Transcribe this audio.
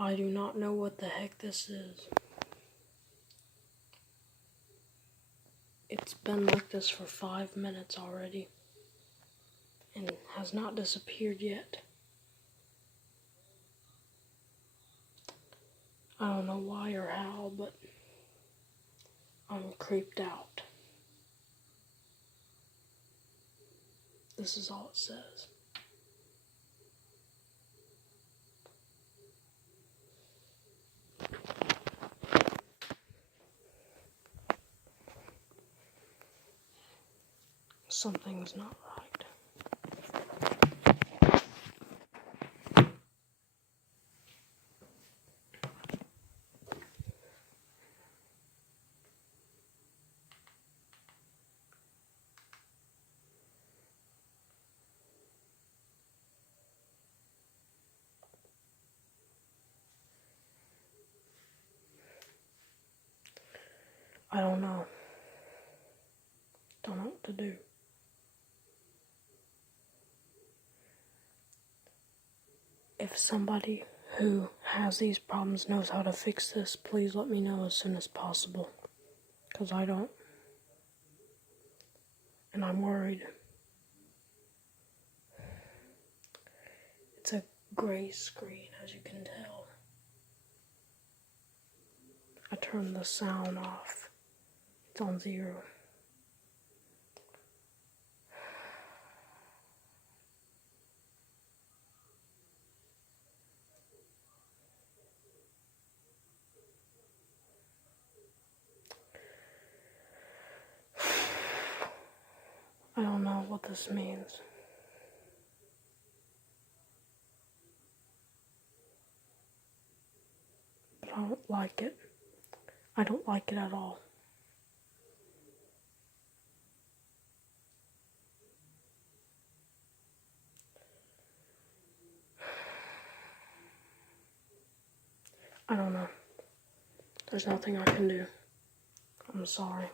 I do not know what the heck this is. It's been like this for 5 minutes already and has not disappeared yet. I don't know why or how, but I'm creeped out. This is all it says. Something's not right. I don't know. Don't know what to do. If somebody who has these problems knows how to fix this, please let me know as soon as possible. Because I don't. And I'm worried. It's a gray screen, as you can tell. I turned the sound off. It's on 0. I don't know what this means. But I don't like it. I don't like it at all. I don't know. There's nothing I can do. I'm sorry.